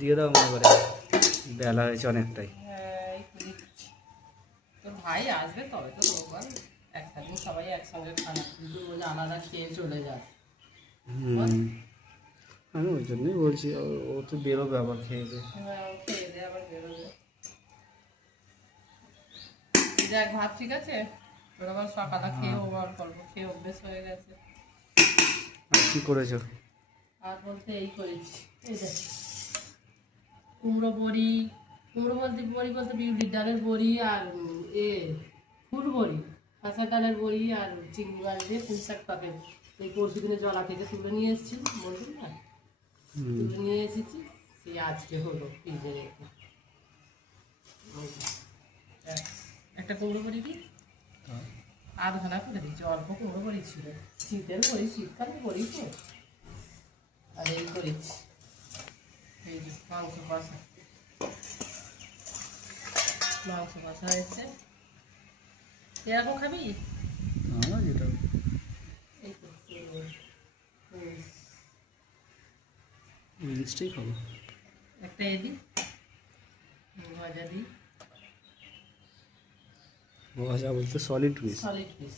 দিয়ে দাও মনে করে, বেলা হয়েছে অনেকটাই। হ্যাঁ, তোর ভাই আসবে তবে তো রোববার একসাথে সবাই একসঙ্গে খানা কিন্তু বলে আলাদা খেয়ে চলে যায়। আমি ওই জন্যই বলছি, ও তো বেরোবে আবার খেয়ে দে। হ্যাঁ, খেয়ে দে আবার বেরোবে। দেখ ভাত ঠিক আছে, তোর আবার সকালে খেয়ে ওভার করবো, খেয়ে অভ্যেস হয়ে গেছে। আর কি করেছো? আর বলতে এই করেছি, এই দেখ কুমড়ো বড়ি, কুমড়ো বড়ি বলতে বিউলির ডালের বড়ি আর ফুল বড়ি, কাঁচা ডালের বড়ি আর চিংড়ি মাছ দিয়ে পুঁই শাক পাবেন। এই পরশু দিনে জলা থেকে তুলে নিয়ে এসেছি, বলছি না তুলে নিয়ে এসেছি, সেই আজকে হলো ফ্রিজে রেখে। একটা কুমড়ো বড়ি দিই, আধ ঘন্টা করে দিচ্ছি, অল্প কুমড়ো বড়ি ছিল, শীতের বড়ি, শীতকালে বড়ি তো। আর এই করেছি এই যে মাংস কষা, মাংস কষা হয়েছে। এরকম খাবি? আমার যেটা এই তো মিক্সটাই খাবো। একটা এদি ভাজা দিই, ভাজা বলতে সলিড পিস। Solid piece.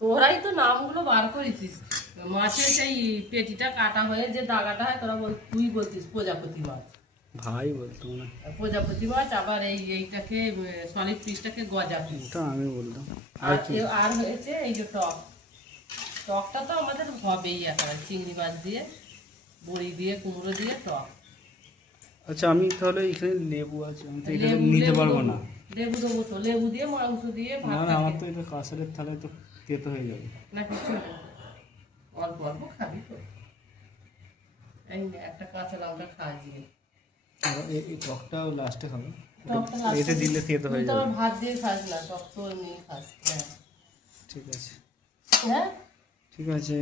তোরাই তো নামগুলো বার করেছিস, মাছের সেই পেটিটা কাটা হয়ে যে দাগাটা হয় তোরা তুই বলছিস প্রজাপতি মাছ, ভাই বলতো না, প্রজাপতি মাছ। আবার এইটাকে সলিড পিসটাকে গজা পিস। ওটা আমি বললাম। আর হয়েছে এই যে টক, টকটা তো আমাদের হবেই একেবারে, চিংড়ি মাছ দিয়ে, বড়ি দিয়ে, কুমড়ো দিয়ে টক। আচ্ছা, আমি তাহলে এখানে লেবু আছে, আমি তো এখানে নিতে পারবো না। লেবু দেবো তো, লেবু দিয়ে মাংস দিয়ে ভাত না, আমার তো এটা কাঁসারের থালায় তো তেতো হয়ে যাবে। না কিছু না, অল্প অল্প খাবি তো। এই নে, একটা কাঁচা লঙ্কা খাওয়াজিয়ে, এই টকটাও লাস্টে খাবো, টকটা last এতে দিলে তেতো হয়ে তুই তো যাবে। আবার ভাত দিয়ে খাস না, টক তো এমনি খাস। হ্যাঁ ঠিক আছে, হ্যাঁ। ঠিক আছে।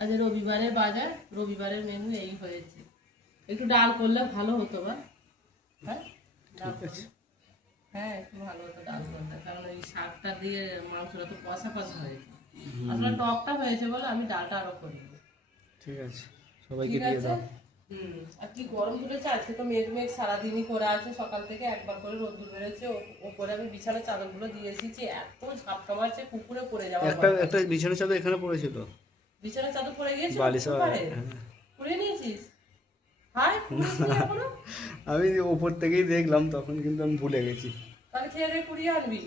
আজ রবিবারের বাজার, রবিবারের মেনু এই হয়েছে। একটু ডাল করলে ভালো হতো বা, হ্যাঁ ডাল করলে, হ্যাঁ একটু ভালো হতো ডাল করলে, কারণ এই শাকটা দিয়ে মাংসটা তো কষা কষা হয়েছে, আসলে টকটা হয়েছে বলে আমি ডালটা আরো করি। ঠিক আছে, সবাইকে ঠিক দিয়ে আছে। দাও। আর কি গরম তুলেছে আজকে, তো মেঘ মেঘ সারাদিনই করে আছে, সকাল থেকে একবার করে রোদ্দুর বেরোচ্ছে। ওপরে আমি বিছানা চাদরগুলো দিয়ে এসেছি, এত ঝাপটা মারছে, পুকুরে পড়ে যাওয়ার একটা বিছানা চাদর এখানে পড়েছিল, বিছানা চাদর পড়ে গিয়েছে বালিশ। পুড়িয়ে নিয়েছিস? হাই এখনো? আমি ওপর থেকেই দেখলাম, তখন কিন্তু আমি ভুলে গেছি। তাহলে খেয়ে দিয়ে কুড়িয়ে আনবি,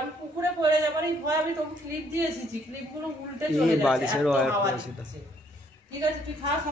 আমি পুকুরে পড়ে যাবার এই ভয় আমি তবু ক্লিপ দিয়ে এসেছি, ক্লিপগুলো উল্টে চলে যাচ্ছে, বালিশের এত ওয়্যার হাওয়া পড়েছিল। দিচ্ছে। ঠিক আছে তুই খা।